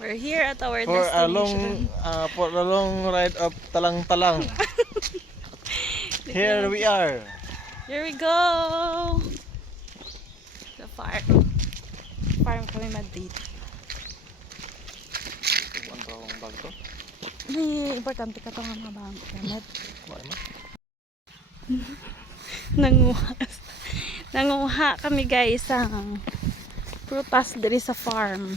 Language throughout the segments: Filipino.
We're here at our for destination. For a long ride of talang-talang. Here we are. Here we go. The farm. Farm kami mag-date. May importante ka ito nga mga bang gamit. Nanguha kami guys ang prutas diri sa farm.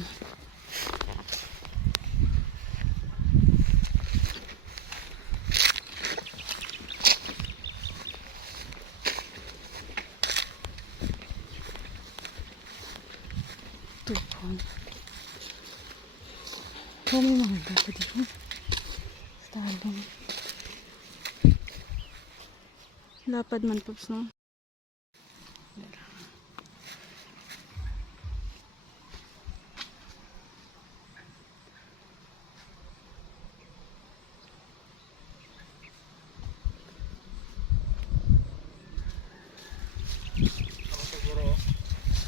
Tupon. Kami mga gato dito. Talong. Lapad man pops no.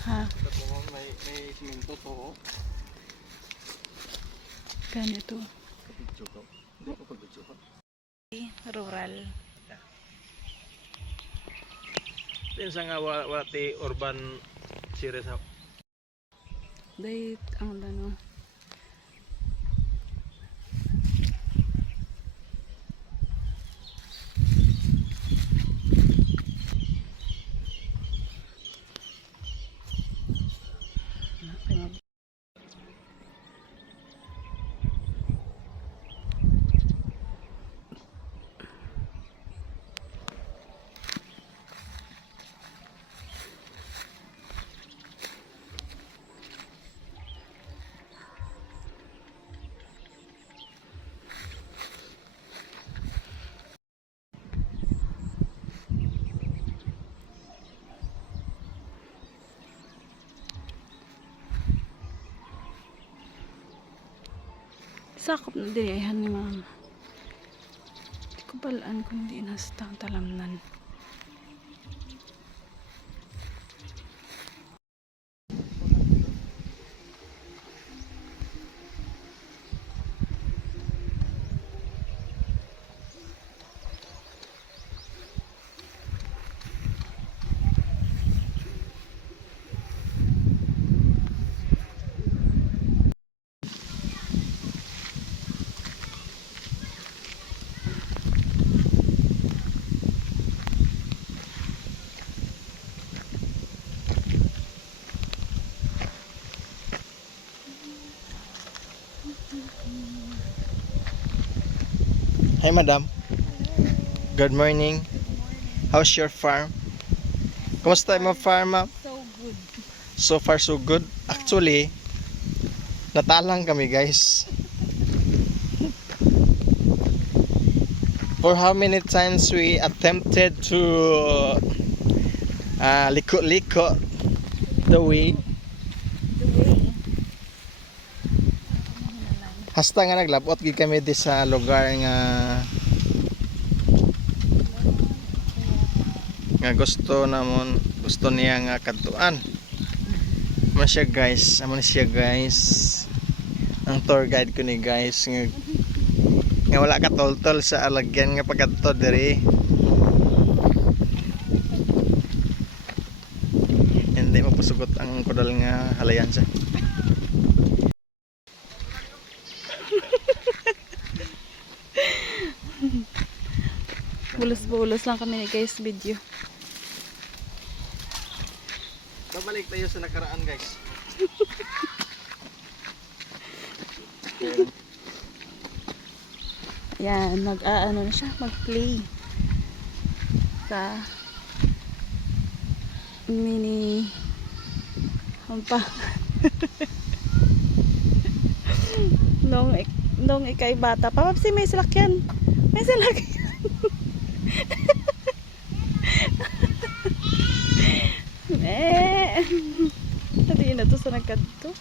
Ha? May siminto to. Ganito. Rural. Pinsa nga wati urban series ako. Dahil ang ano. Sakop na dirihan ni mama. Hindi ko balaan kung hindi nastang talamnan. Hi madam. Good morning. How's your farm? Kumusta yung farm ma'am? So good. So far so good. Actually, natalang kami guys. For how many times we attempted to liko-liko the way. Hasta nga naglabot gid kami di sa lugar nga gusto niya nga kadtuan. Amo siya guys, ang tour guide ko ni guys nga wala ka toltol sa alagyan nga pagkadto diri. Hindi mapusugot ang kudal nga halayan siya. Bulos-bulos lang kami ni guys video. Babalik tayo sa nakaraan guys. Yan, mag-ano na siya, mag-play sa mini hampa. nung ikay bata pa, Papsi, may salakyan. May salakyan. Hindi na to sa nagkadto.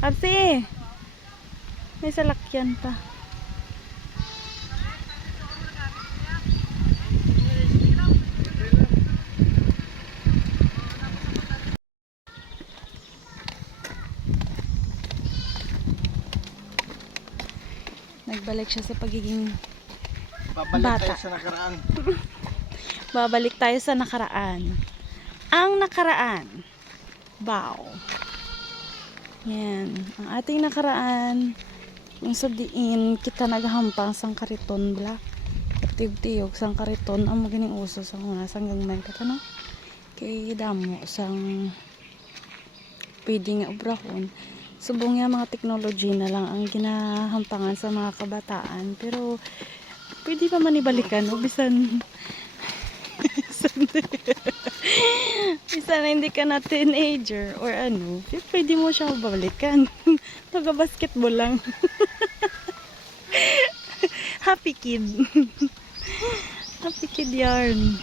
Papsi, may salakyan pa. Babalik siya sa pagiging Babalik Bata. tayo sa nakaraan. Babalik tayo sa nakaraan. Ang nakaraan. Wow. Yan. Ang ating nakaraan. Kung sabihin, kita naghahampang sang kariton bla. Tiyog-tiyog sang kariton. Ang maganing uso sa una. Sanggang may katano. Kay damo sang pwede nga obrahon. Subong nga mga technology na lang ang ginahampangan sa mga kabataan. Pero pwede pa man ibalikan. O bisan bisan na hindi ka na teenager or ano, pwede mo siya babalikan. Taga-basketball lang. Happy kid. Happy kid yarn.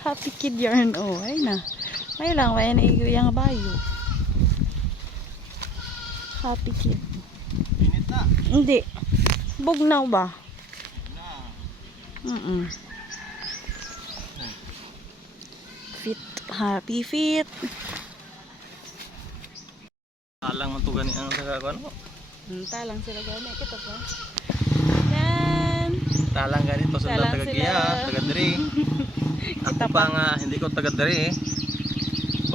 Happy kid yarn. Oh, ay na. Ay lang, may naiguyang bayo. Happy kid. Init na. Hindi. Bugnaw ba? Na. Fit. Happy fit. Alang man to gani ang kagakuan ko. Talang sila gani. Kita pa. Yan. Talang ganito sa Talang taga sila. Giya, taga diri. Ako pa nga hindi ko taga diri.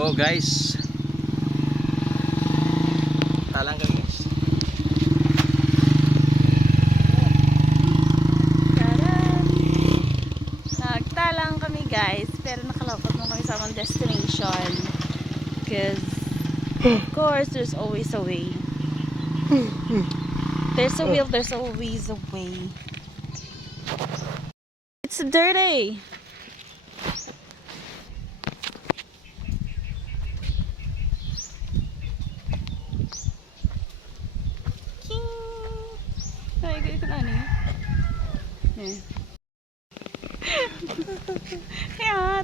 Oh guys. Talang ka guys. Taran. Nagtalang kami guys. Pero nakalapot mo kami sa among destination. Because of course there's always a way. There's a will, there's always a way. It's dirty. King. Ay, ito na niya. Eh. Kaya,